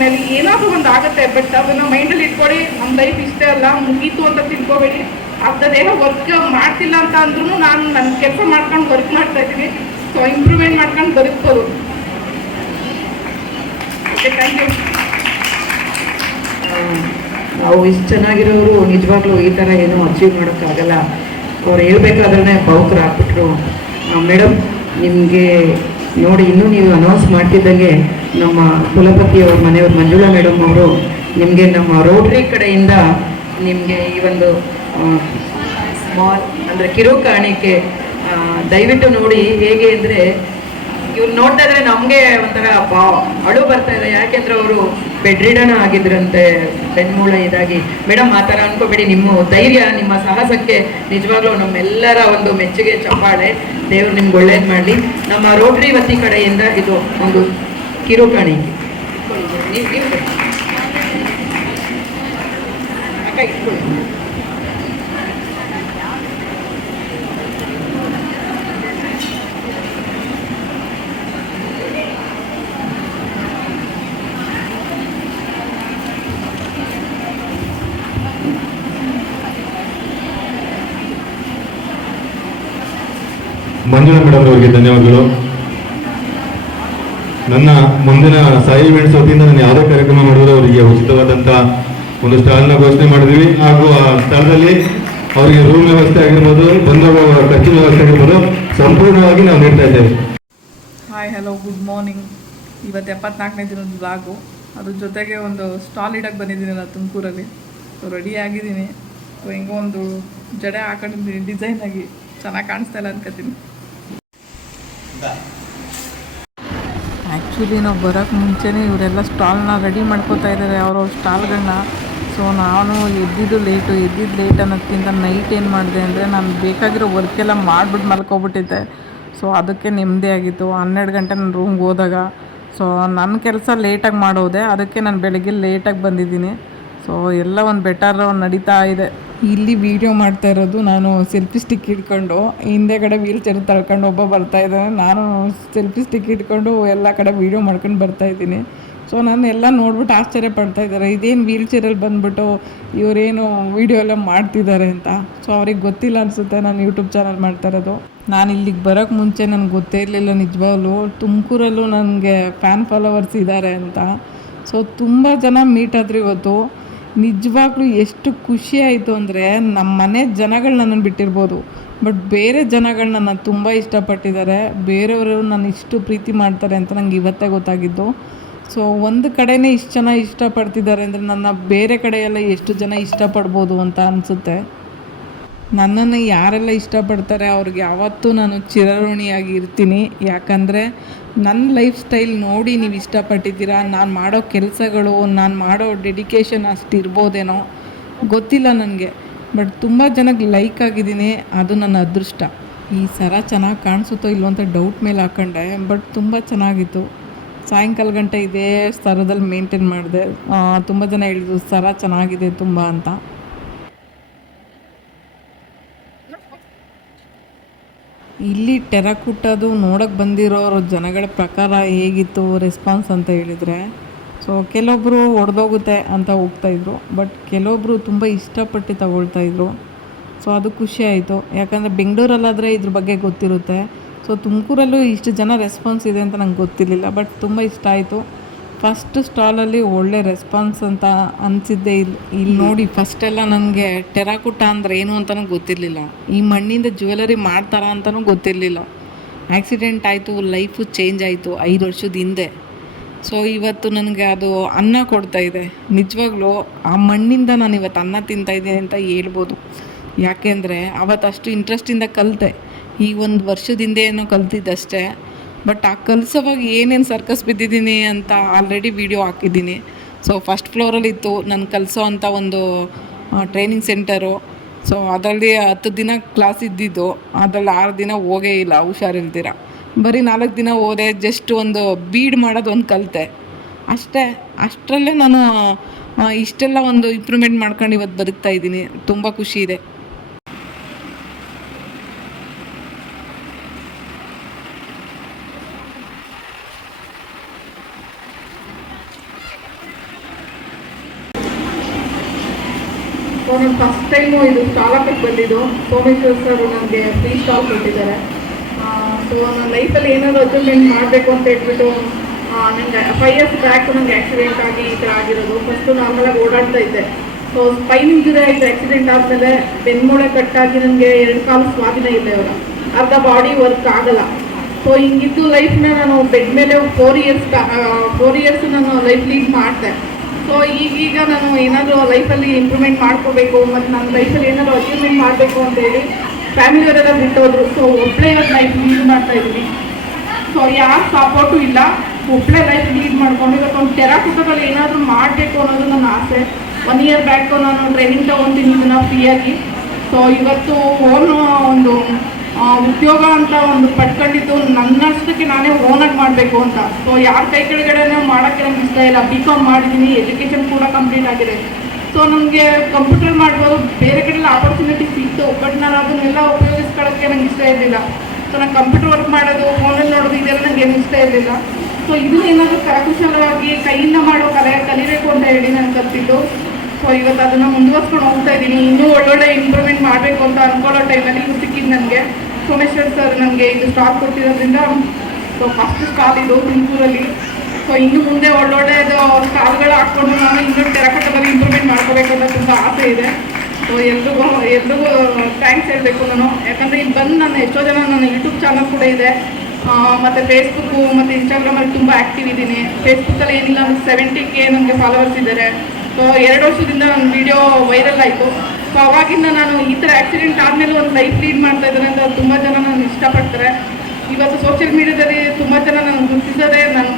ಮನೇಲಿ ಏನಾದರೂ ಒಂದು ಆಗುತ್ತೆ. ಬಟ್ ಅದನ್ನು ಮೈಂಡಲ್ಲಿ ಇಟ್ಕೊಳ್ಳಿ, ನಮ್ಮ ಲೈಫ್ ಇಷ್ಟೇ ಅಲ್ಲ ಮುಗೀತು ಅಂತ ತಿಳ್ಕೊಬೇಡಿ. ಅರ್ಧದೇನೋ ವರ್ಕ್ ಮಾಡ್ತಿಲ್ಲ ಅಂತ ಅಂದ್ರೂ ನಾನು ನನ್ನ ಕೆಲಸ ಮಾಡ್ಕೊಂಡು ವರ್ಕ್ ಮಾಡ್ತಾ ಇದ್ದೀನಿ. ಸೊ ಇಂಪ್ರೂವ್ಮೆಂಟ್ ಮಾಡ್ಕೊಂಡು ಬದುಕ್ಬೋದು. Okay, thank you. ನಾವು ಇಷ್ಟು ಚೆನ್ನಾಗಿರೋರು ನಿಜವಾಗ್ಲೂ ಈ ಥರ ಏನೂ ಅಚೀವ್ ಮಾಡೋಕ್ಕಾಗಲ್ಲ. ಅವ್ರು ಹೇಳ್ಬೇಕಾದ್ರೆ ಭಾವುಕರು ಹಾಕ್ಬಿಟ್ರು. ಮೇಡಮ್ ನಿಮಗೆ ನೋಡಿ, ಇನ್ನೂ ನೀವು ಅನೌನ್ಸ್ ಮಾಡ್ತಿದ್ದಂಗೆ ನಮ್ಮ ಕುಲಪತಿಯವ್ರ ಮನೆಯವ್ರು ಮಂಜುಳಾ ಮೇಡಮ್ ಅವರು ನಿಮಗೆ ನಮ್ಮ ರೋಟ್ರಿ ಕಡೆಯಿಂದ ನಿಮಗೆ ಈ ಒಂದು ಸ್ಮಾಲ್ ಅಂದರೆ ಕಿರು ಕಾಣಿಕೆ ದಯವಿಟ್ಟು ನೋಡಿ. ಹೇಗೆ ಅಂದರೆ ಇವ್ರು ನೋಡ್ತಾ ಇದ್ರೆ ನಮಗೆ ಒಂಥರ ಅಳು ಬರ್ತಾ ಇದೆ. ಯಾಕೆಂದ್ರೆ ಅವರು ಬೆಡ್ ರಿಡನ್ ಆಗಿದ್ರಂತೆ, ಬೆನ್ಮೂಳ ಇದಾಗಿ. ಮೇಡಮ್ ಆ ಥರ ಅನ್ಕೋಬೇಡಿ. ನಿಮ್ಮ ಧೈರ್ಯ, ನಿಮ್ಮ ಸಾಹಸಕ್ಕೆ ನಿಜವಾಗ್ಲೂ ನಮ್ಮೆಲ್ಲರ ಒಂದು ಮೆಚ್ಚುಗೆ, ಚಪ್ಪಾಳೆ. ದೇವರು ನಿಮ್ಗೆ ಒಳ್ಳೇದು ಮಾಡಲಿ. ನಮ್ಮ ರೋಟ್ರಿ ವತಿ ಕಡೆಯಿಂದ ಇದು ಒಂದು ಕಿರು ಕಾಣಿಕೆ. ಅಕ್ಕ ಇಟ್ಕೊಳ್ಳಿ. ಮಂಜುಳಾ ಮೇಡಮ್ ಅವರಿಗೆ ಧನ್ಯವಾದಗಳು. ನನ್ನ ಮುಂದಿನ ಸಾಯಿ ಇವೆಂಟ್ಸ್ ವತಿಯಿಂದ ನಾನು ಯಾವುದೇ ಕಾರ್ಯಕ್ರಮ ಮಾಡಿದ್ರು ಅವರಿಗೆ ಉಚಿತವಾದಂಥ ಒಂದು ಸ್ಟಾಲ್ನ ಘೋಷಣೆ ಮಾಡಿದ್ವಿ. ಹಾಗೂ ಆ ಸ್ಥಳದಲ್ಲಿ ಅವರಿಗೆ ರೂಮ್ ವ್ಯವಸ್ಥೆ ಆಗಿರ್ಬೋದು, ಬಂದೋಗ ಖರ್ಚಿನ ವ್ಯವಸ್ಥೆ ಆಗಿರ್ಬೋದು, ಸಂಪೂರ್ಣವಾಗಿ ನಾವು ನೀಡ್ತಾ ಇದ್ದೇವೆ. Hi, hello, good morning. ಇವತ್ತು 74ನೇ ದಿನದ ಬ್ಲಾಗು. ಅದ್ರ ಜೊತೆಗೆ ಒಂದು ಸ್ಟಾಲ್ ಇಡಕ್ಕೆ ಬಂದಿದ್ದೀನಿ ನಾನು ತುಮಕೂರಲ್ಲಿ. ರೆಡಿ ಆಗಿದ್ದೀನಿ. ಹೆಂಗೋ ಒಂದು ಜಡೆ ಹಾಕೊಂಡಿದ್ದೀನಿ ಡಿಸೈನಾಗಿ. ಚೆನ್ನಾಗಿ ಕಾಣಿಸ್ತಾ ಇಲ್ಲ ಅನ್ಕೋತೀನಿ. ಆ್ಯಕ್ಚುಲಿ ನಾವು ಬರೋಕ್ಕೆ ಮುಂಚೆನೇ ಇವರೆಲ್ಲ ಸ್ಟಾಲ್ನ ರೆಡಿ ಮಾಡ್ಕೋತಾ ಇದ್ದಾರೆ, ಅವ್ರವ್ರ ಸ್ಟಾಲ್ಗಳನ್ನ. ಸೊ ನಾನು ಎದ್ದಿದ್ದು ಲೇಟ್ ಅನ್ನೋದಕ್ಕಿಂತ ನೈಟ್ ಏನು ಮಾಡಿದೆ ಅಂದರೆ ನಾನು ಬೇಕಾಗಿರೋ ವರ್ಕೆಲ್ಲ ಮಾಡಿಬಿಟ್ಟು ಮಲ್ಕೊಬಿಟ್ಟಿದ್ದೆ. ಸೊ ಅದಕ್ಕೆ ನೆಮ್ಮದಿ ಆಗಿತ್ತು. 12 ಗಂಟೆ ನಾನು ರೂಮ್ಗೆ ಹೋದಾಗ. ಸೊ ನನ್ನ ಕೆಲಸ ಲೇಟಾಗಿ ಮಾಡೋದೆ, ಅದಕ್ಕೆ ನಾನು ಬೆಳಗ್ಗೆ ಲೇಟಾಗಿ ಬಂದಿದ್ದೀನಿ. ಸೊ ಎಲ್ಲ ಒಂದು ಬೆಟರ್ ನಡೀತಾ ಇದೆ. ಇಲ್ಲಿ ವೀಡಿಯೋ ಮಾಡ್ತಾ ಇರೋದು ನಾನು ಸೆಲ್ಫಿ ಸ್ಟಿಕ್ ಹಿಡ್ಕೊಂಡು, ಹಿಂದೆಗಡೆ ವೀಲ್ ಚೇರ್ ತಳ್ಕೊಂಡು ಒಬ್ಬ ಬರ್ತಾಯಿದ್ದಾನೆ. ನಾನು ಸೆಲ್ಫಿ ಸ್ಟಿಕ್ ಹಿಡ್ಕೊಂಡು ಎಲ್ಲ ಕಡೆ ವೀಡಿಯೋ ಮಾಡ್ಕೊಂಡು ಬರ್ತಾಯಿದ್ದೀನಿ. ಸೊ ನಾನು ಎಲ್ಲ ನೋಡ್ಬಿಟ್ಟು ಆಶ್ಚರ್ಯ ಪಡ್ತಾ ಇದ್ದಾರೆ, ಇದೇನು ವೀಲ್ ಚೇರಲ್ಲಿ ಬಂದುಬಿಟ್ಟು ಇವರೇನು ವೀಡಿಯೋ ಎಲ್ಲ ಮಾಡ್ತಿದ್ದಾರೆ ಅಂತ. ಸೊ ಅವ್ರಿಗೆ ಗೊತ್ತಿಲ್ಲ ಅನಿಸುತ್ತೆ ನಾನು ಯೂಟ್ಯೂಬ್ ಚಾನಲ್ ಮಾಡ್ತಾ ಇರೋದು. ನಾನು ಇಲ್ಲಿಗೆ ಬರೋಕ್ಕೆ ಮುಂಚೆ ನನಗೆ ಗೊತ್ತೇ ಇರಲಿಲ್ಲ ನಿಜವಾಗ್ಲೂ ತುಮಕೂರಲ್ಲೂ ನನಗೆ ಫ್ಯಾನ್ ಫಾಲೋವರ್ಸ್ ಇದ್ದಾರೆ ಅಂತ. ಸೊ ತುಂಬ ಜನ ಮೀಟ್ ಆದ್ರು ಇವತ್ತು. ನಿಜವಾಗ್ಲೂ ಎಷ್ಟು ಖುಷಿ ಆಯಿತು ಅಂದರೆ, ನಮ್ಮ ಮನೆ ಜನಗಳು ನನ್ನನ್ನು ಬಿಟ್ಟಿರ್ಬೋದು, ಬಟ್ ಬೇರೆ ಜನಗಳು ನನ್ನ ತುಂಬ ಇಷ್ಟಪಟ್ಟಿದ್ದಾರೆ. ಬೇರೆಯವರು ನನ್ನ ಇಷ್ಟು ಪ್ರೀತಿ ಮಾಡ್ತಾರೆ ಅಂತ ನಂಗೆ ಇವತ್ತೇ ಗೊತ್ತಾಗಿದ್ದು. ಸೊ ಒಂದು ಕಡೆನೇ ಇಷ್ಟು ಜನ ಇಷ್ಟಪಡ್ತಿದ್ದಾರೆ ಅಂದರೆ ನನ್ನ ಬೇರೆ ಕಡೆಯೆಲ್ಲ ಎಷ್ಟು ಜನ ಇಷ್ಟಪಡ್ಬೋದು ಅಂತ ಅನಿಸುತ್ತೆ. ನನ್ನನ್ನು ಯಾರೆಲ್ಲ ಇಷ್ಟಪಡ್ತಾರೆ ಅವ್ರಿಗೆ ಯಾವತ್ತೂ ನಾನು ಚಿರಋಣಿಯಾಗಿ ಇರ್ತೀನಿ. ಯಾಕಂದರೆ ನನ್ನ ಲೈಫ್ ಸ್ಟೈಲ್ ನೋಡಿ ನೀವು ಇಷ್ಟಪಟ್ಟಿದ್ದೀರಾ. ನಾನು ಮಾಡೋ ಕೆಲಸಗಳು, ನಾನು ಮಾಡೋ ಡೆಡಿಕೇಶನ್ ಅಷ್ಟು ಇರ್ಬೋದೇನೋ ಗೊತ್ತಿಲ್ಲ ನನಗೆ, ಬಟ್ ತುಂಬ ಜನಕ್ಕೆ ಲೈಕ್ ಆಗಿದ್ದೀನಿ. ಅದು ನನ್ನ ಅದೃಷ್ಟ. ಈ ಸರ ಚೆನ್ನಾಗಿ ಕಾಣಿಸುತ್ತೋ ಇಲ್ಲೋ ಅಂತ ಡೌಟ್ ಮೇಲೆ ಹಾಕ್ಕೊಂಡೆ, ಬಟ್ ತುಂಬ ಚೆನ್ನಾಗಿತ್ತು. ಸಾಯಂಕಾಲ ಗಂಟೆ ಇದೇ ಸರದಲ್ಲಿ ಮೇಂಟೈನ್ ಮಾಡಿದೆ. ತುಂಬ ಜನ ಹೇಳಿದ್ರು ಸರ ಚೆನ್ನಾಗಿದೆ ತುಂಬ ಅಂತ. ಇಲ್ಲಿ ಟೆರಕುಟ್ಟದು ನೋಡೋಕ್ಕೆ ಬಂದಿರೋರು ಜನಗಳ ಪ್ರಕಾರ ಹೇಗಿತ್ತು ರೆಸ್ಪಾನ್ಸ್ ಅಂತ ಹೇಳಿದರೆ, ಸೊ ಕೆಲವೊಬ್ಬರು ಒಡೆದೋಗುತ್ತೆ ಅಂತ ಹೋಗ್ತಾಯಿದ್ರು, ಬಟ್ ಕೆಲವೊಬ್ಬರು ತುಂಬ ಇಷ್ಟಪಟ್ಟು ತಗೊಳ್ತಾಯಿದ್ರು. ಸೊ ಅದು ಖುಷಿ ಆಯಿತು. ಯಾಕಂದರೆ ಬೆಂಗಳೂರಲ್ಲಾದರೆ ಇದ್ರ ಬಗ್ಗೆ ಗೊತ್ತಿರುತ್ತೆ. ಸೊ ತುಮಕೂರಲ್ಲೂ ಇಷ್ಟು ಜನ ರೆಸ್ಪಾನ್ಸ್ ಇದೆ ಅಂತ ನಂಗೆ ಗೊತ್ತಿರಲಿಲ್ಲ, ಬಟ್ ತುಂಬ ಇಷ್ಟ ಆಯಿತು. ಫಸ್ಟ್ ಸ್ಟಾಲಲ್ಲಿ ಒಳ್ಳೆ ರೆಸ್ಪಾನ್ಸ್ ಅಂತ ಅನಿಸಿದ್ದೆ. ಇಲ್ಲಿ ನೋಡಿ ಫಸ್ಟೆಲ್ಲ ನನಗೆ ಟೆರಾಕುಟ ಅಂದರೆ ಏನು ಅಂತಲೂ ಗೊತ್ತಿರಲಿಲ್ಲ. ಈ ಮಣ್ಣಿಂದ ಜ್ಯುವೆಲರಿ ಮಾಡ್ತಾರಾ ಅಂತಲೂ ಗೊತ್ತಿರಲಿಲ್ಲ. ಆ್ಯಕ್ಸಿಡೆಂಟ್ ಆಯಿತು, ಲೈಫು ಚೇಂಜ್ ಆಯಿತು 5 ವರ್ಷದ ಹಿಂದೆ. ಸೊ ಇವತ್ತು ನನಗೆ ಅದು ಅನ್ನ ಕೊಡ್ತಾಯಿದೆ. ನಿಜವಾಗ್ಲೂ ಆ ಮಣ್ಣಿಂದ ನಾನು ಇವತ್ತು ಅನ್ನ ತಿಂತಾಯಿದ್ದೀನಿ ಅಂತ ಹೇಳ್ಬೋದು. ಯಾಕೆಂದರೆ ಅವತ್ತು ಅಷ್ಟು ಇಂಟ್ರೆಸ್ಟಿಂದ ಕಲಿತೆ. ಈ 1 ವರ್ಷದ ಹಿಂದೆ ಏನೋ ಕಲ್ತಿದ್ದಷ್ಟೇ, ಬಟ್ ಆ ಕಲಿಸೋವಾಗ ಏನೇನು ಸರ್ಕಸ್ ಬಿದ್ದಿದ್ದೀನಿ ಅಂತ ಆಲ್ರೆಡಿ ವೀಡಿಯೋ ಹಾಕಿದ್ದೀನಿ. ಸೊ ಫಸ್ಟ್ ಫ್ಲೋರಲ್ಲಿತ್ತು ನಾನು ಕಲಿಸೋ ಅಂಥ ಒಂದು ಟ್ರೈನಿಂಗ್ ಸೆಂಟರು. ಸೊ ಅದರಲ್ಲಿ 10 ದಿನ ಕ್ಲಾಸ್ ಇದ್ದಿದ್ದು, ಅದರಲ್ಲಿ 6 ದಿನ ಹೋಗೇ ಇಲ್ಲ ಹುಷಾರಿಲ್ದಿರ. ಬರೀ 4 ದಿನ ಹೋದೆ. ಜಸ್ಟ್ ಒಂದು ಬೀಡ್ ಮಾಡೋದು ಒಂದು ಕಲಿತೆ ಅಷ್ಟೇ. ಅಷ್ಟರಲ್ಲೇ ನಾನು ಇಷ್ಟೆಲ್ಲ ಒಂದು ಇಂಪ್ರೂವ್ಮೆಂಟ್ ಮಾಡ್ಕೊಂಡು ಇವತ್ತು ಬದುಕ್ತಾ ಇದ್ದೀನಿ. ತುಂಬ ಖುಷಿ ಇದೆ. ಸೊ ನಾನು ಫಸ್ಟ್ ಟೈಮು ಇದು ಸ್ಟಾಲ್ ಹಾಕಕ್ಕೆ ಬಂದಿದ್ದು. ಸೋಮೇಶ್ವರ್ ಸರ್ ನನಗೆ ಫ್ರೀ ಸ್ಟಾಲ್ ಕೊಟ್ಟಿದ್ದಾರೆ. ಸೊ ನನ್ನ ಲೈಫಲ್ಲಿ ಏನಾದರೂ ಅಚೀವ್ಮೆಂಟ್ ಮಾಡಬೇಕು ಅಂತ ಹೇಳ್ಬಿಟ್ಟು ನನಗೆ 5 years ಬ್ಯಾಕ್ ನನಗೆ ಆ್ಯಕ್ಸಿಡೆಂಟ್ ಆಗಿ ಈ ಥರ ಆಗಿರೋದು. ಫಸ್ಟು ನಾರ್ಮಲಾಗಿ ಓಡಾಡ್ತಾ ಇದ್ದೆ. ಸೊ ಸ್ಪೈನ್ ಇಂಜುರಿ ಆಯಿತು. ಆ್ಯಕ್ಸಿಡೆಂಟ್ ಆದಮೇಲೆ ಬೆನ್ಮೂಳೆ ಕಟ್ಟಾಗಿ ನನಗೆ 2 ಕಾಲು ಸ್ವಾಧೀನ ಇದೆ. ಇವಾಗ ಅರ್ಧ ಬಾಡಿ ವರ್ಕ್ ಆಗಲ್ಲ. ಸೊ ಹಿಂಗಿದ್ದು ಲೈಫ್ನ ನಾನು ಬೆಡ್ ಮೇಲೆ 4 years ನಾನು ಲೈಫ್ ಲೀಡ್ ಮಾಡಿದೆ. ಸೊ ಈಗೀಗ ನಾನು ಏನಾದರೂ ಲೈಫಲ್ಲಿ ಇಂಪ್ರೂವ್ಮೆಂಟ್ ಮಾಡ್ಕೋಬೇಕು ಮತ್ತು ನನ್ನ ಲೈಫಲ್ಲಿ ಏನಾದರೂ ಅಚೀವ್ಮೆಂಟ್ ಮಾಡಬೇಕು ಅಂತೇಳಿ ಫ್ಯಾಮಿಲಿಯವರೆಲ್ಲ ಬಿಟ್ಟೋದ್ರು. ಸೊ ಒಬ್ಬಳೇ ಇವತ್ತು ಲೈಫ್ ಲೀಡ್ ಮಾಡ್ತಾಯಿದ್ದೀನಿ. ಸೊ ಯಾರ ಸಪೋರ್ಟು ಇಲ್ಲ, ಒಬ್ಬಳೇ ಲೈಫ್ ಲೀಡ್ ಮಾಡ್ಕೊಂಡು ಇವತ್ತು ಒಂದು ಟೆರಾಕೋಟದಲ್ಲಿ ಏನಾದರೂ ಮಾಡಬೇಕು ಅನ್ನೋದು ನನ್ನ ಆಸೆ. 1 year ಬ್ಯಾಕು ನಾನು ಟ್ರೈನಿಂಗ್ ತೊಗೊತೀನಿ ಇದನ್ನು ಫ್ರೀಯಾಗಿ. ಸೊ ಇವತ್ತು ಒಂದು ಉದ್ಯೋಗ ಅಂತ ಒಂದು ಪಡ್ಕೊಂಡಿದ್ದು ನನ್ನಷ್ಟಕ್ಕೆ ನಾನೇ ಓನಾಗಿ ಮಾಡಬೇಕು ಅಂತ. ಸೊ ಯಾರ ಕೈ ಕೆಳಗಡೆ ಮಾಡೋಕ್ಕೆ ನಂಗೆ ಇಷ್ಟ ಇಲ್ಲ. BCom ಮಾಡಿದ್ದೀನಿ, ಎಜುಕೇಷನ್ ಕೂಡ ಕಂಪ್ಲೀಟ್ ಆಗಿದೆ. ಸೊ ನನಗೆ ಕಂಪ್ಯೂಟರ್ ಮಾಡ್ಬೋದು, ಬೇರೆ ಕಡೆಲ್ಲ ಆಪರ್ಚುನಿಟಿ ಸಿಕ್ತು, ಬಟ್ ನಾನು ಅದನ್ನೆಲ್ಲ ಉಪಯೋಗಿಸ್ಕೊಳ್ಳೋಕ್ಕೆ ನಂಗೆ ಇಷ್ಟ ಇರಲಿಲ್ಲ. ಸೊ ನಾನು ಕಂಪ್ಯೂಟರ್ ವರ್ಕ್ ಮಾಡೋದು, ಫೋನಲ್ಲಿ ನೋಡೋದು ಇದೆಲ್ಲ ನನಗೆ ಏನು ಇಷ್ಟ ಇರಲಿಲ್ಲ. ಸೊ ಇದನ್ನೇನಾದರೂ ಕರಕುಶಲವಾಗಿ ಕೈಯಿಂದ ಮಾಡೋ ಕಲಿಬೇಕು ಅಂತ ಹೇಳಿ ನಾನು ಕಲಿತಿದ್ದು. ಸೊ ಇವತ್ತು ಅದನ್ನು ಮುಂದುವರ್ಸ್ಕೊಂಡು ಹೋಗ್ತಾ ಇದ್ದೀನಿ. ಇನ್ನೂ ಒಳ್ಳೊಳ್ಳೆ ಇಂಪ್ರೂವ್ಮೆಂಟ್ ಮಾಡಬೇಕು ಅಂತ ಅಂದ್ಕೊಳ್ಳೋ ಟೈಮಲ್ಲಿ ಇದು ಸಿಕ್ಕಿದ್ದು ನನಗೆ. ಸೋಮೇಶ್ವರ್ ಸರ್ ನನಗೆ ಇದು ಸ್ಟಾಲ್ ಕೊಟ್ಟಿರೋದ್ರಿಂದ, ಸೊ ಫಸ್ಟ್ ಸ್ಟಾಲ್ ಇದು ತುಮಕೂರಲ್ಲಿ. ಸೊ ಇನ್ನು ಮುಂದೆ ಒಳ್ಳೊಳ್ಳೆದು ಸ್ಟಾಲ್ಗಳು ಹಾಕ್ಕೊಂಡು ನಾನು ಇನ್ನೂ ಟೆರಾಕೋಟದಲ್ಲಿ ಇಂಪ್ರೂವ್ಮೆಂಟ್ ಮಾಡ್ಕೋಬೇಕು ಅಂತ ತುಂಬ ಆಸೆ ಇದೆ. ಸೊ ಎಲ್ರಿಗೂ ಥ್ಯಾಂಕ್ಸ್ ಹೇಳಬೇಕು ನಾನು. ಯಾಕಂದರೆ ಇಲ್ಲಿ ಬಂದು ನಾನು ಎಷ್ಟೋ ಜನ ನನ್ನ ಯೂಟ್ಯೂಬ್ ಚಾನಲ್ ಕೂಡ ಇದೆ, ಮತ್ತು ಫೇಸ್ಬುಕ್ಕು ಮತ್ತು ಇನ್ಸ್ಟಾಗ್ರಾಮಲ್ಲಿ ತುಂಬ ಆ್ಯಕ್ಟಿವ್ ಇದ್ದೀನಿ. ಫೇಸ್ಬುಕ್ಕಲ್ಲಿ ಏನಿಲ್ಲ ಅಂದರೆ 70K ನನಗೆ ಫಾಲೋವರ್ಸ್ ಇದ್ದಾರೆ. ಸೊ 2 ವರ್ಷದಿಂದ ನನ್ನ ವೀಡಿಯೋ ವೈರಲ್ ಆಯಿತು. ಸೊ ಅವಾಗಿಂದ ನಾನು ಈ ಥರ ಆ್ಯಕ್ಸಿಡೆಂಟ್ ಆದಮೇಲೆ ಒಂದು ಲೈಫ್ ಲೀಡ್ ಮಾಡ್ತಾ ಇದ್ದಾರೆ ಅಂತ ತುಂಬ ಜನ ನನ್ನ ಇಷ್ಟಪಡ್ತಾರೆ. ಇವತ್ತು ಸೋಷಿಯಲ್ ಮೀಡಿಯಾದಲ್ಲಿ ತುಂಬ ಜನ ನನಗೆ ಗುರುತಿಸೋದೇ ನಾನು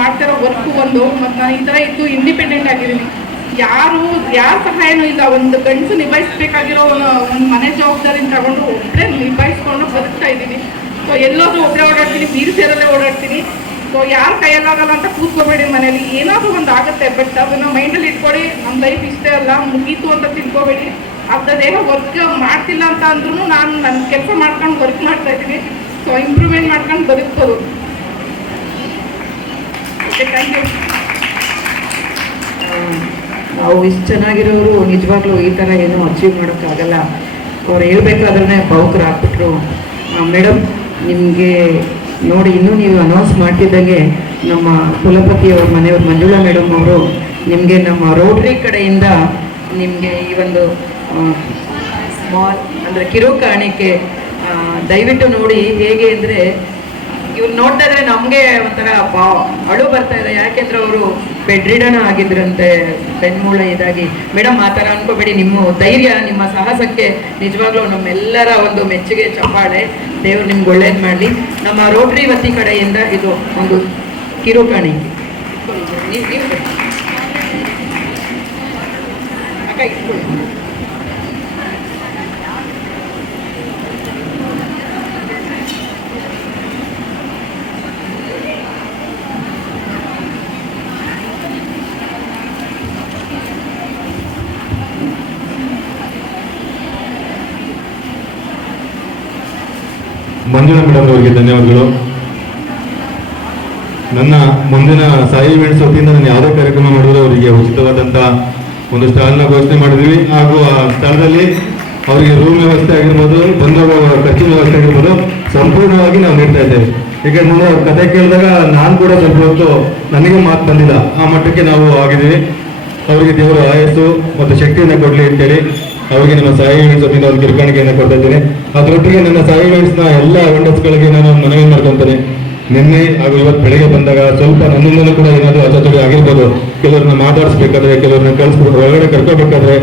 ಮಾಡ್ತಿರೋ ವರ್ಕು ಒಂದು. ಮತ್ತು ನಾನು ಈ ಥರ ಇದ್ದು ಇಂಡಿಪೆಂಡೆಂಟ್ ಆಗಿದ್ದೀನಿ. ಯಾರ ಸಹಾಯನೂ ಇಲ್ಲ. ಒಂದು ಗಂಡಸು ನಿಭಾಯಿಸಬೇಕಾಗಿರೋ ಒಂದು ಮನೆ ಜವಾಬ್ದಾರಿನ ತಗೊಂಡು ಒಬ್ಬರೇ ನಿಭಾಯಿಸ್ಕೊಂಡು ಬದುಕ್ತಾ ಇದ್ದೀನಿ. ಸೊ ಎಲ್ಲೋದ್ರೂ ಒಬ್ಬರೇ ಓಡಾಡ್ತೀನಿ, ಬೀರು ಸೇರಲ್ಲೇ ಓಡಾಡ್ತೀನಿ. ಸೊ ಯಾರು ಕೈಯಲ್ಲಾಗಲ್ಲ ಅಂತ ಕೂತ್ಕೋಬೇಡಿ, ಮನೇಲಿ ಏನಾದರೂ ಒಂದು ಆಗುತ್ತೆ. ಬಟ್ ಅದನ್ನು ಮೈಂಡಲ್ಲಿ ಇಟ್ಕೊಳ್ಳಿ, ನಮ್ಮ ಲೈಫ್ ಇಷ್ಟೇ ಅಲ್ಲ ಮುಗೀತು ಅಂತ ತಿಳ್ಕೊಬೇಡಿ. ಅರ್ಧ ದೇಹ ವರ್ಕ್ ಮಾಡ್ತಿಲ್ಲ ಅಂತ ಅಂದ್ರೂ ನಾನು ನನ್ನ ಕೆಲಸ ಮಾಡ್ಕೊಂಡು ವರ್ಕ್ ಮಾಡ್ತಾ ಇದ್ದೀನಿ. ಸೊ ಇಂಪ್ರೂವ್ಮೆಂಟ್ ಮಾಡ್ಕೊಂಡು ಬದುಕ್ಬೋದು. Okay, thank you. ನಾವು ಇಷ್ಟು ಚೆನ್ನಾಗಿರೋರು ನಿಜವಾಗ್ಲೂ ಈ ಥರ ಏನೂ ಅಚೀವ್ ಮಾಡೋಕ್ಕಾಗಲ್ಲ. ಅವ್ರು ಹೇಳ್ಬೇಕಾದ್ರೆ ಭಾವುಕರಾಗ್ಬಿಟ್ರು. ಮೇಡಮ್, ನಿಮಗೆ ನೋಡಿ ಇನ್ನೂ ನೀವು ಅನೌನ್ಸ್ ಮಾಡ್ತಿದ್ದಂಗೆ ನಮ್ಮ ಕುಲಪತಿಯವ್ರ ಮನೆಯವ್ರು ಮಂಜುಳಾ ಮೇಡಮ್ ಅವರು ನಿಮಗೆ ನಮ್ಮ ರೋಟ್ರಿ ಕಡೆಯಿಂದ ನಿಮಗೆ ಈ ಒಂದು ಸ್ಮಾಲ್ ಅಂದರೆ ಕಿರು ಕಾಣಿಕೆ ದಯವಿಟ್ಟು ನೋಡಿ. ಹೇಗೆ ಅಂದರೆ ಇವ್ರು ನೋಡ್ತಾ ಇದ್ರೆ ನಮಗೆ ಒಂಥರ ಅಳು ಬರ್ತಾ ಇದೆ. ಯಾಕೆಂದ್ರೆ ಅವರು ಬೆಡ್ ರಿಡನ್ ಆಗಿದ್ರಂತೆ, ಬೆನ್ಮೂಳೆ ಇದಾಗಿ. ಮೇಡಮ್ ಆ ಥರ ಅನ್ಕೋಬೇಡಿ. ನಿಮ್ಮ ಧೈರ್ಯ, ನಿಮ್ಮ ಸಾಹಸಕ್ಕೆ ನಿಜವಾಗ್ಲೂ ನಮ್ಮೆಲ್ಲರ ಒಂದು ಮೆಚ್ಚುಗೆ, ಚಪ್ಪಾಳೆ. ದೇವ್ರು ನಿಮ್ಗೆ ಒಳ್ಳೇದು ಮಾಡಲಿ. ನಮ್ಮ ರೋಟ್ರಿ ವತಿ ಕಡೆಯಿಂದ ಇದು ಒಂದು ಕಿರು ಕಾಣಿಕೆ. ನೀವು ಅಕ್ಕ ಇಟ್ಕೊಳ್ಳಿ. ಮಂಜುಳಾ ಮೇಡಮ್ ಅವರಿಗೆ ಧನ್ಯವಾದಗಳು. ನನ್ನ ಮುಂದಿನ ಸಾಯಿ ಇವೆಂಟ್ಸ್ ವತಿಯಿಂದ ನಾನು ಯಾವುದೇ ಕಾರ್ಯಕ್ರಮ ಮಾಡಿದ್ರು ಅವರಿಗೆ ಉಚಿತವಾದಂಥ ಒಂದು ಸ್ಟಾಲ್ನ ಘೋಷಣೆ ಮಾಡಿದ್ವಿ. ಹಾಗೂ ಆ ಸ್ಥಳದಲ್ಲಿ ಅವರಿಗೆ ರೂಮ್ ವ್ಯವಸ್ಥೆ ಆಗಿರ್ಬೋದು, ಬಂದೋಗುವ ಖರ್ಚಿನ ವ್ಯವಸ್ಥೆ ಆಗಿರ್ಬೋದು, ಸಂಪೂರ್ಣವಾಗಿ ನಾವು ನೀಡ್ತಾ ಇದ್ದೇವೆ. ಏಕೆಂದ್ರೆ ಅವ್ರ ಕತೆ ಕೇಳಿದಾಗ ನಾನು ಕೂಡ ಸ್ವಲ್ಪ ಹೊತ್ತು ನನಗೆ ಮಾತು ಬಂದಿಲ್ಲ, ಆ ಮಟ್ಟಕ್ಕೆ ನಾವು ಆಗಿದ್ದೀವಿ. ಅವರಿಗೆ ದೇವರು ಆಯಸ್ಸು ಮತ್ತು ಶಕ್ತಿಯನ್ನು ಕೊಡಲಿ ಅಂತೇಳಿ ಅವರಿಗೆ ನಮ್ಮ ಸಾಯಿ ಇವೆಂಟ್ಸ್ ವತಿಯಿಂದ ಒಂದು ಕಿರುಕಾಣಿಕೆಯನ್ನು ಕೊಡ್ತಾ ಇದ್ದೇನೆ. ಅದರೊಟ್ಟಿಗೆ ನನ್ನ ಸಾಯಿ ಇವೆಂಟ್ಸ್ನ ಎಲ್ಲ ವೆಂಡರ್ಸ್ಗಳಿಗೆ ನಾನು ಮನವಿ ಮಾಡ್ಕೊತೇನೆ. ನಿನ್ನೆ ಹಾಗೂ ಇವತ್ತು ಬೆಳಗ್ಗೆ ಬಂದಾಗ ಸ್ವಲ್ಪ ನನ್ನಿಂದಲೂ ಕೂಡ ಏನಾದರೂ ಅಚ್ಚುಕಟ್ಟು ಆಗಿರ್ಬೋದು. ಕೆಲವ್ರನ್ನ ಮಾತಾಡಿಸ್ಬೇಕಾದ್ರೆ, ಕೆಲವ್ರನ್ನ ಹೊರಗಡೆ ಕರ್ಕೋಬೇಕಾದ್ರೆ,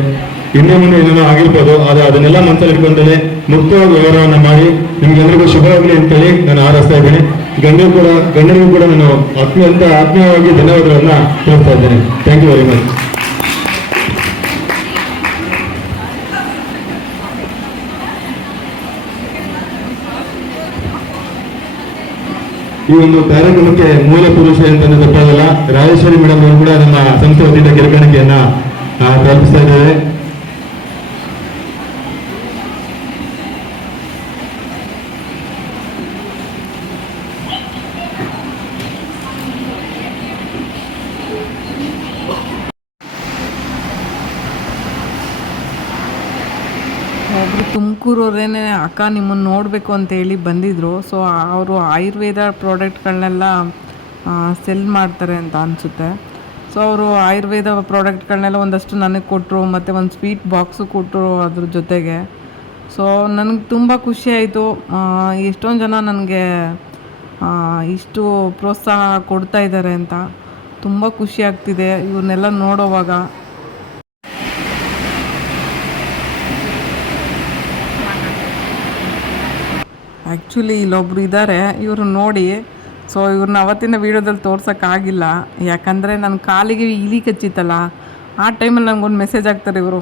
ಇನ್ನೂ ಮುಂದೆ ಏನೇನೋ ಆಗಿರ್ಬೋದು. ಆದರೆ ಅದನ್ನೆಲ್ಲ ಮನಸ್ಸಲ್ಲಿ ಇಟ್ಕೊಂಡೇ ಮುಕ್ತವಾಗಿ ವ್ಯವಹಾರವನ್ನು ಮಾಡಿ ನಿಮ್ಗೆಲ್ಲರಿಗೂ ಶುಭವಾಗಲಿ ಅಂತೇಳಿ ನಾನು ಹಾರೈಸ್ತಾ ಇದ್ದೀನಿ. ಗಣ್ಯರಿಗೂ ಕೂಡ ನಾನು ಆತ್ಮೀಯವಾಗಿ ಧನ್ಯವಾದಗಳನ್ನ ತಿಳಿಸ್ತಾ ಇದ್ದೇನೆ. Thank you very much. ಈ ಒಂದು ಕಾರ್ಯಕ್ರಮಕ್ಕೆ ಮೂಲ ಪುರುಷ ಅಂತ ಗೊತ್ತಾಗಲ್ಲ, ರಾಜೇಶ್ವರಿ ಮೇಡಮ್ ಅವರು ಕೂಡ ನಮ್ಮ ಸಂಸ್ಥೆ ವತಿಯಿಂದ ಕಿರುಕಾಣಿಕೆಯನ್ನ ತಲುಪಿಸ್ತಾ ಇದ್ದೇವೆ. ತುಮಕೂರವ್ರೇನೆ ಅಕ್ಕ ನಿಮ್ಮನ್ನು ನೋಡಬೇಕು ಅಂತೇಳಿ ಬಂದಿದ್ದರು. ಸೊ ಅವರು ಆಯುರ್ವೇದ ಪ್ರಾಡಕ್ಟ್ಗಳನ್ನೆಲ್ಲ ಸೆಲ್ ಮಾಡ್ತಾರೆ ಅಂತ ಅನಿಸುತ್ತೆ. ಸೊ ಅವರು ಆಯುರ್ವೇದ ಪ್ರಾಡಕ್ಟ್ಗಳನ್ನೆಲ್ಲ ಒಂದಷ್ಟು ನನಗೆ ಕೊಟ್ಟರು, ಮತ್ತು ಒಂದು ಸ್ವೀಟ್ ಬಾಕ್ಸು ಕೊಟ್ಟರು ಅದ್ರ ಜೊತೆಗೆ. ಸೊ ನನಗೆ ತುಂಬ ಖುಷಿಯಾಯಿತು. ಎಷ್ಟೊಂದು ಜನ ನನಗೆ ಇಷ್ಟು ಪ್ರೋತ್ಸಾಹ ಕೊಡ್ತಾ ಇದ್ದಾರೆ ಅಂತ ತುಂಬ ಖುಷಿ ಆಗ್ತಿದೆ ಇವ್ರನ್ನೆಲ್ಲ ನೋಡೋವಾಗ. ಆ್ಯಕ್ಚುಲಿ ಇಲ್ಲೊಬ್ರು ಇದ್ದಾರೆ, ಇವರು ನೋಡಿ. ಸೊ ಇವ್ರನ್ನ ಅವತ್ತಿನ ವೀಡಿಯೋದಲ್ಲಿ ತೋರ್ಸೋಕ್ಕಾಗಿಲ್ಲ, ಯಾಕಂದರೆ ನನ್ನ ಕಾಲಿಗೆ ಇಲಿ ಕಚ್ಚಿತ್ತಲ್ಲ, ಆ ಟೈಮಲ್ಲಿ ನನಗೊಂದು ಮೆಸೇಜ್ ಆಗ್ತಾರೆ ಇವರು,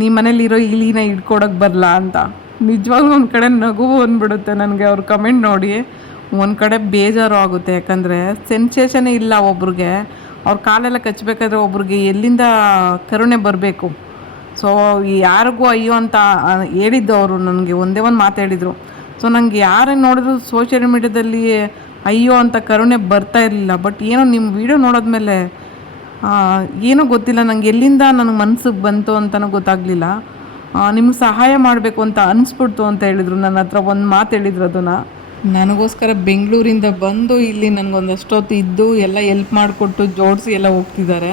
ನಿಮ್ಮ ಮನೇಲಿರೋ ಇಲಿನ ಹಿಡ್ಕೊಡೋಕ್ಕೆ ಬರಲ್ಲ ಅಂತ. ನಿಜವಾಗ್ಲೂ ಒಂದು ಕಡೆ ನಗು ಬಂದ್ಬಿಡುತ್ತೆ ನನಗೆ ಅವ್ರ ಕಮೆಂಟ್ ನೋಡಿ. ಒಂದು ಕಡೆ ಬೇಜಾರು ಆಗುತ್ತೆ, ಯಾಕಂದರೆ ಸೆನ್ಸೇಷನೇ ಇಲ್ಲ ಒಬ್ರಿಗೆ. ಅವ್ರ ಕಾಲೆಲ್ಲ ಕಚ್ಚಬೇಕಾದ್ರೆ ಒಬ್ರಿಗೆ ಎಲ್ಲಿಂದ ಕರುಣೆ ಬರಬೇಕು. ಸೊ ಯಾರಿಗೂ ಅಯ್ಯೋ ಅಂತ ಹೇಳಿದ್ದು ಅವರು ನನಗೆ ಒಂದೇ ಒಂದು ಮಾತು ಹೇಳಿದರು. ಸೊ ನನಗೆ ಯಾರೇ ನೋಡಿದ್ರು ಸೋಷಿಯಲ್ ಮೀಡ್ಯಾದಲ್ಲಿ ಅಯ್ಯೋ ಅಂತ ಕರುಣೆ ಬರ್ತಾ ಇರಲಿಲ್ಲ. ಬಟ್ ಏನೋ ನಿಮ್ಮ ವೀಡಿಯೋ ನೋಡೋದ್ಮೇಲೆ ಏನೋ ಗೊತ್ತಿಲ್ಲ, ನನಗೆ ಎಲ್ಲಿಂದ ನನಗೆ ಮನಸ್ಸಿಗೆ ಬಂತು ಅಂತಲೂ ಗೊತ್ತಾಗಲಿಲ್ಲ. ನಿಮ್ಗೆ ಸಹಾಯ ಮಾಡಬೇಕು ಅಂತ ಅನಿಸ್ಬಿಡ್ತು ಅಂತ ಹೇಳಿದರು. ನನ್ನ ಹತ್ರ ಒಂದು ಮಾತು ಹೇಳಿದ್ರು, ಅದನ್ನು ನನಗೋಸ್ಕರ ಬೆಂಗಳೂರಿಂದ ಬಂದು ಇಲ್ಲಿ ನನಗೊಂದಷ್ಟೊತ್ತು ಇದ್ದು ಎಲ್ಲ ಎಲ್ಪ್ ಮಾಡಿಕೊಟ್ಟು ಜೋಡಿಸಿ ಎಲ್ಲ ಹೋಗ್ತಿದ್ದಾರೆ.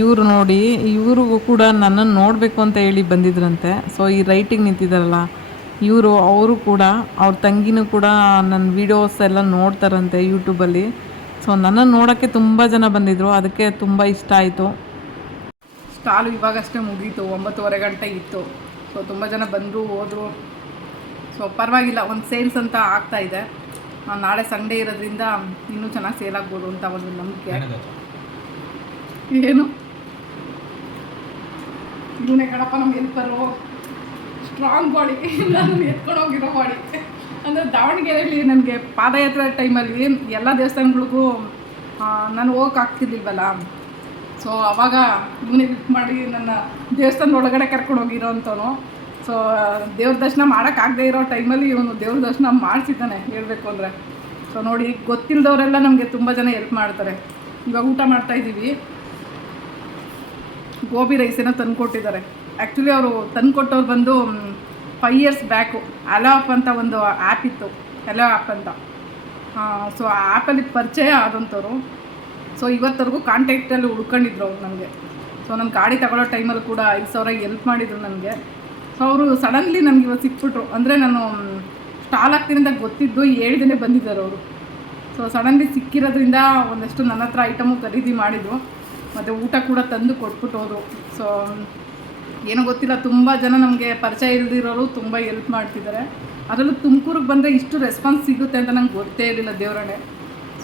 ಇವರು ನೋಡಿ, ಇವ್ರಿಗೂ ಕೂಡ ನನ್ನನ್ನು ನೋಡಬೇಕು ಅಂತ ಹೇಳಿ ಬಂದಿದ್ರಂತೆ. ಸೊ ಈ ರೈಟಿಗೆ ನಿಂತಿದ್ದಾರಲ್ಲ ಅವರು ಕೂಡ ಅವ್ರ ತಂಗಿನೂ ಕೂಡ ನನ್ನ ವೀಡಿಯೋಸ್ ಎಲ್ಲ ನೋಡ್ತಾರಂತೆ ಯೂಟ್ಯೂಬಲ್ಲಿ. ಸೊ ನನ್ನನ್ನು ನೋಡೋಕ್ಕೆ ತುಂಬ ಜನ ಬಂದಿದ್ದರು, ಅದಕ್ಕೆ ತುಂಬ ಇಷ್ಟ ಆಯಿತು. ಸ್ಟಾಲು ಇವಾಗಷ್ಟೇ ಮುಗೀತು, 9:30 ಗಂಟೆ ಇತ್ತು. ಸೊ ತುಂಬ ಜನ ಬಂದರು ಹೋದರು. ಸೊ ಪರವಾಗಿಲ್ಲ, ಒಂದು ಸೇಲ್ಸ್ ಅಂತ ಆಗ್ತಾಯಿದೆ. ನಾಳೆ ಸಂಡೇ ಇರೋದ್ರಿಂದ ಇನ್ನೂ ಚೆನ್ನಾಗಿ ಸೇಲ್ ಆಗ್ಬೋದು ಅಂತ ಒಂದು ನಂಬಿಕೆ. ಏನು ಇವನೇ ಕಣಪ್ಪ ನಮ್ಗೆ ಹೆಲ್ಪರು, ಸ್ಟ್ರಾಂಗ್ ಬಾಡಿ, ನಾನು ಎತ್ಕೊಂಡು ಹೋಗಿರೋ ಬಾಡಿ. ಅಂದರೆ ದಾವಣಗೆರೆಯಲ್ಲಿ ನನಗೆ ಪಾದಯಾತ್ರೆ ಟೈಮಲ್ಲಿ ಎಲ್ಲ ದೇವಸ್ಥಾನಗಳಿಗೂ ನಾನು ಹೋಗೋಕ್ಕಾಗ್ತಿರ್ಲಿಲ್ವಲ್ಲ. ಸೊ ಆವಾಗ ಇವನೇ ಲಿಫ್ಟ್ ಮಾಡಿ ನನ್ನ ದೇವಸ್ಥಾನದ ಒಳಗಡೆ ಕರ್ಕೊಂಡು ಹೋಗಿರೋ ಅಂಥವನು. ಸೊ ದೇವ್ರ ದರ್ಶನ ಮಾಡೋಕ್ಕಾಗದೇ ಇರೋ ಟೈಮಲ್ಲಿ ಇವನು ದೇವ್ರ ದರ್ಶನ ಮಾಡಿಸಿದ್ದಾನೆ ಹೇಳಬೇಕು ಅಂದರೆ. ಸೊ ನೋಡಿ, ಗೊತ್ತಿಲ್ಲದವರೆಲ್ಲ ನಮಗೆ ತುಂಬ ಜನ ಹೆಲ್ಪ್ ಮಾಡ್ತಾರೆ. ಇವಾಗ ಊಟ ಮಾಡ್ತಾಯಿದ್ದೀವಿ. ಗೋಬಿ ರೈಸೇನೋ ತಂದುಕೊಟ್ಟಿದ್ದಾರೆ. ಆ್ಯಕ್ಚುಲಿ ಅವರು ತಂದುಕೊಟ್ಟವ್ರು ಬಂದು 5 years ಬ್ಯಾಕು ಅಲೋ ಆ್ಯಪ್ ಅಂತ ಒಂದು ಆ್ಯಪ್ ಇತ್ತು, ಅಲೋ ಆ್ಯಪ್ ಅಂತ. ಸೊ ಆ ಆ್ಯಪಲ್ಲಿ ಪರಿಚಯ ಆದಂಥವ್ರು. ಸೊ ಇವತ್ತರೆಗೂ ಕಾಂಟ್ಯಾಕ್ಟಲ್ಲಿ ಹುಡ್ಕೊಂಡಿದ್ರು ಅವ್ರು ನನಗೆ. ಸೊ ನನ್ನ ಗಾಡಿ ತಗೊಳ್ಳೋ ಟೈಮಲ್ಲಿ ಕೂಡ 5,000 ಹೆಲ್ಪ್ ಮಾಡಿದರು ನನಗೆ. ಸೊ ಅವರು ಸಡನ್ಲಿ ನನಗೆ ಇವತ್ತು ಸಿಕ್ಬಿಟ್ರು. ಅಂದರೆ ನಾನು ಸ್ಟಾಲ್ ಆಗ್ತೀನಿ ಅಂತ ಗೊತ್ತಿದ್ದು 7 ದಿನ ಬಂದಿದ್ದಾರೆ ಅವರು. ಸೊ ಸಡನ್ಲಿ ಸಿಕ್ಕಿರೋದ್ರಿಂದ ಒಂದಷ್ಟು ನನ್ನ ಹತ್ರ ಐಟಮು ಖರೀದಿ ಮಾಡಿದರು, ಮತ್ತು ಊಟ ಕೂಡ ತಂದು ಕೊಟ್ಬಿಟ್ಟು ಹೋದರು. ಸೊ ಏನೋ ಗೊತ್ತಿಲ್ಲ, ತುಂಬ ಜನ ನಮಗೆ ಪರಿಚಯ ಇಲ್ದಿರೋರು ತುಂಬ ಹೆಲ್ಪ್ ಮಾಡ್ತಿದ್ದಾರೆ. ಅದರಲ್ಲೂ ತುಮಕೂರಿಗೆ ಬಂದರೆ ಇಷ್ಟು ರೆಸ್ಪಾನ್ಸ್ ಸಿಗುತ್ತೆ ಅಂತ ನಂಗೆ ಗೊತ್ತೇ ಇರಲಿಲ್ಲ, ದೇವರಣೆ.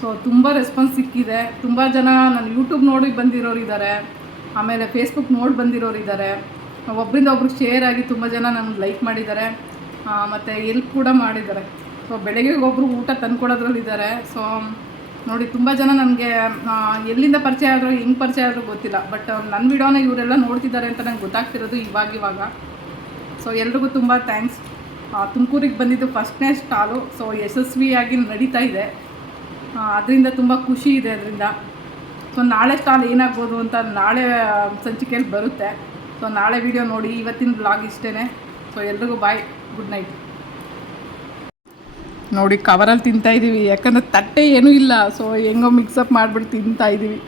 ಸೊ ತುಂಬ ರೆಸ್ಪಾನ್ಸ್ ಸಿಕ್ಕಿದೆ. ತುಂಬ ಜನ ನನ್ನ ಯೂಟ್ಯೂಬ್ ನೋಡಿ ಬಂದಿರೋರು ಇದ್ದಾರೆ, ಆಮೇಲೆ ಫೇಸ್ಬುಕ್ ನೋಡಿ ಬಂದಿರೋರು ಇದ್ದಾರೆ. ಒಬ್ಬರಿಂದ ಒಬ್ರಿಗೆ ಶೇರ್ ಆಗಿ ತುಂಬ ಜನ ನನಗೆ ಲೈಕ್ ಮಾಡಿದ್ದಾರೆ, ಮತ್ತು ಹೆಲ್ಪ್ ಕೂಡ ಮಾಡಿದ್ದಾರೆ. ಸೊ ಬೆಳಗ್ಗೆ ಒಬ್ಬರು ಊಟ ತಂದುಕೊಡೋದ್ರಲ್ಲಿದ್ದಾರೆ. ಸೊ ನೋಡಿ, ತುಂಬ ಜನ ನನಗೆ ಎಲ್ಲಿಂದ ಪರಿಚಯ ಆದರೂ ಹೆಂಗೆ ಪರಿಚಯ ಆದರೂ ಗೊತ್ತಿಲ್ಲ. ಬಟ್ ನನ್ನ ವಿಡಿಯೋನ ಇವರೆಲ್ಲ ನೋಡ್ತಿದ್ದಾರೆ ಅಂತ ನಂಗೆ ಗೊತ್ತಾಗ್ತಿರೋದು ಇವಾಗ. ಸೊ ಎಲ್ರಿಗೂ ತುಂಬ ಥ್ಯಾಂಕ್ಸ್. ತುಮಕೂರಿಗೆ ಬಂದಿದ್ದು ಫಸ್ಟ್ನೇ ಸ್ಟಾಲು. ಸೊ ಯಶಸ್ವಿಯಾಗಿ ನಡೀತಾ ಇದೆ, ಅದರಿಂದ ತುಂಬ ಖುಷಿ ಇದೆ ಅದರಿಂದ. ಸೊ ನಾಳೆ ಸ್ಟಾಲ್ ಏನಾಗ್ಬೋದು ಅಂತ ನಾಳೆ ಸಂಚಿಕೆಯಲ್ಲಿ ಬರುತ್ತೆ. ಸೊ ನಾಳೆ ವಿಡಿಯೋ ನೋಡಿ. ಇವತ್ತಿನ ಬ್ಲಾಗ್ ಇಷ್ಟೇ. ಸೊ ಎಲ್ರಿಗೂ ಬಾಯ್, ಗುಡ್ ನೈಟ್. ನೋಡಿ, ಕವರಲ್ಲಿ ತಿಂತಾಯಿದ್ದೀವಿ, ಯಾಕಂದರೆ ತಟ್ಟೆ ಏನೂ ಇಲ್ಲ. ಸೊ ಹೆಂಗೋ ಮಿಕ್ಸಪ್ ಮಾಡಿಬಿಟ್ಟು ತಿಂತಾಯಿದ್ದೀವಿ.